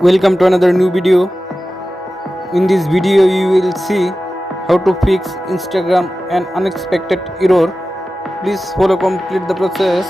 Welcome to another new video. In this video you will see how to fix Instagram an unexpected error. Please follow complete the process.